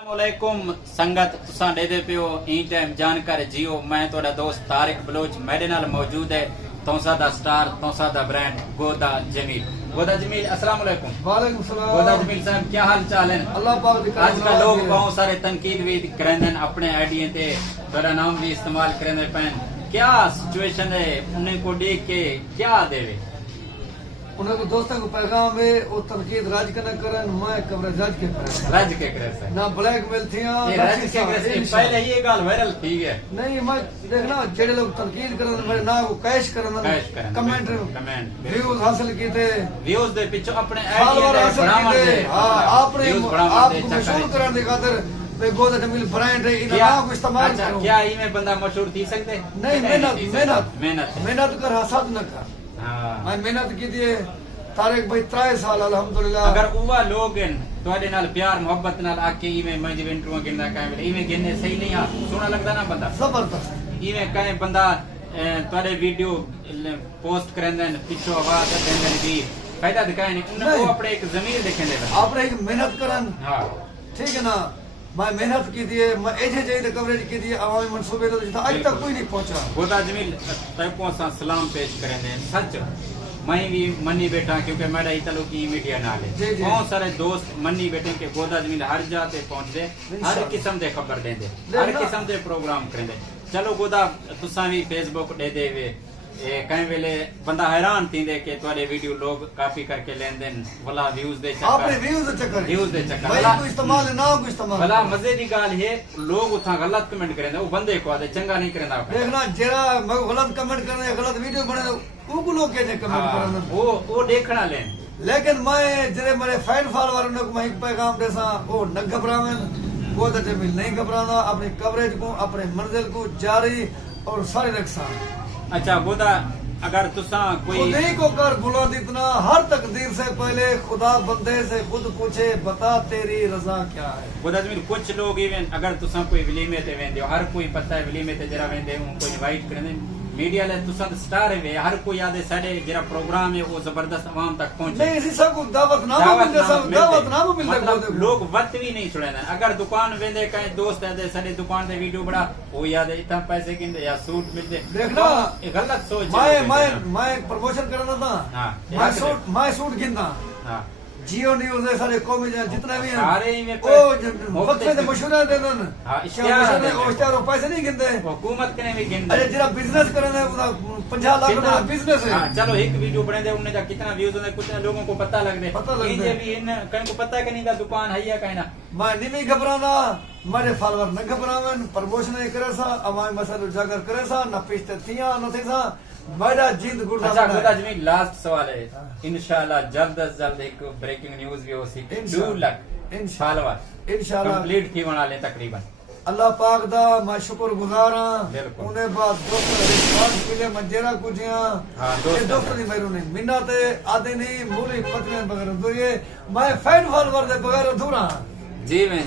वालेकुम संगत तुसा दे पियो ई टाइम जानकारी जियो। मैं तोड़ा दोस्त तारिक बलोच मेरे नाल मौजूद है तौसा दा स्टार तौसा दा ब्रांड गोदा जमील। गोदा जमील अस्सलाम वालेकुम। वालेकुम सलाम। गोदा जमील साहब क्या हाल चाल है? अल्लाह पाक दी आज का लोग बहुत सारे तनकीद भी करेंदन अपने आईडी ते तोड़ा नाम भी इस्तेमाल करेंदे पैन। क्या सिचुएशन है उन्हें को देख के क्या देवे? उन्हें को दोस्तों को पैगाम है वो तनकीद राज के न करन मैं कवरेज राज के करन राज के करे से ना ब्लैकमेल थिया ये राज के करे से पहले ये गाल वायरल थी है। नहीं मैं देखना जेडे लोग तनकीद करन मेरे ना को कैश करन कमेंट व्यूज हासिल की थे व्यूज दे पीछे अपने फॉलोअर आईडी हासिल की थे। हां आपने आपको आपको मशहूर करने की खातिर वे गोदा जमील ब्रांड है इन नाम को इस्तेमाल अच्छा करो। क्या इनमें बंदा मशहूर थी सकते? नहीं मेहनत मेहनत मेहनत मेहनत कर हसद न कर। हां मैं मेहनत की थी तारिक भाई 3 साल अल्हम्दुलिल्लाह। अगर उवा लोग तोड़े नाल प्यार मोहब्बत नाल आके इमे मंज इंटरव्यू गिनदा काए इमे गिनने सही नहीं आ सोना लगदा ना बंदा जबरदस्त इमे काए बंदा तोड़े वीडियो पोस्ट करंदन पिछो आवाज देंदन भी फायदा दिखाए नहीं उन्हें वो अपने एक जमीर देखेंदे आपने एक मेहनत करन। हां ठीक है ना मैं मेहनत की थी मैं एजे जे कवरेज की थी अवामी मंसूबे तो आज तक कोई नहीं पहुंचा। गोदा जमील तैको सा सलाम पेश करेंदे सच मैं भी मनी बैठा क्योंकि मेरा इतलो की मीडिया नाल है बहुत सारे दोस्त मनी बैठे के गोदा जमील हर जाते पहुंचदे हर किस्म दे खबर देंदे हर किस्म दे प्रोग्राम करेंदे। चलो गोदा तुसा भी फेसबुक दे देवे कई वेले बंदा हैरान थींदे के तोरे वीडियो लोग कॉपी करके लेंदे भला व्यूज दे चक्कर आपने व्यूज दे चक्कर भाई को इस्तेमाल ना को इस्तेमाल भला मजे दी गाल है लोग उठा गलत कमेंट करेंदे वो बंदे को आदे चंगा नहीं करना देखना जेरा मैं गलत कमेंट करने गलत वीडियो बने वो लोग के कमेंट करन वो देखना लें। लेकिन मैं जेरे मेरे फैन फॉलोअर ने को मैं एक पैगाम देसा ओ न घबरावन गोदा जमील नहीं घबराना अपनी कवरेज को अपने मंजिल को जारी और सारी रक्षा। अच्छा गोदा अगर तुसा कोई खुद को कर बुलंद इतना हर तकदीर से पहले खुदा बंदे से खुद पूछे बता तेरी रजा क्या है। गोदा जमील कुछ लोग इवन अगर तुसा कोई वलीमे ते वेंदे हर कोई पता है वलीमे ते जरा वेंदे उनको इनवाइट करने मीडिया ले तुसा स्टार है हर कोई याद साडे जरा प्रोग्राम है वो जबरदस्त आवाम तक पहुंचे नहीं इसी सब को दावत ना मिलदे सब दावत ना मिलदे मतलब लोग वक्त भी नहीं छुड़े अगर दुकान वेंदे कहीं दोस्त है साडे दुकान दे वीडियो बड़ा वो याद इतना पैसे किंदे या सूट मिलदे देखना गलत सोच मैं प्रमोशन करना था। हां मैं सूट गिनता हां जियो न्यूज़ है सारे कॉमेडी जितने भी हैं सारे में ओ वक्त से मशवरा देदन हां इश्तिहार पैसे नहीं गिनते हुकूमत के भी गिनते। अरे जरा बिजनेस करने 50 लाख रुपए बिजनेस है। हां चलो एक वीडियो बने दे उन्हें कितना व्यूज होने कुछ लोगों को पता लग दे ये भी इन कहीं को पता कि नहीं का दुकान है या कहीं ना मैं नहीं घबराना मेरे फॉलोअर न घबरावन प्रमोशन करे सा अवामी मसला उजागर करे सा न पिछते थिया न थे सा मेरा जिंद गुर्दा। अच्छा गोदा जमील लास्ट सवाल है इंशाल्लाह जल्द अज जल्द एक ब्रेकिंग न्यूज भी हो सी 2 लाख इंशाल्लाह कंप्लीट थी बना ले तकरीबन अल्लाह पाक दा मैं शुक्रगुजार हां उन्हें बाद दोस्त रिस्पांस मिले मंजेरा कुजिया हां दोस्त नहीं मेरे ने मिन्नत आदे नहीं मूली पतले बगैर दो ये मैं फैन फॉलोअर दे बगैर अधूरा। जी मैं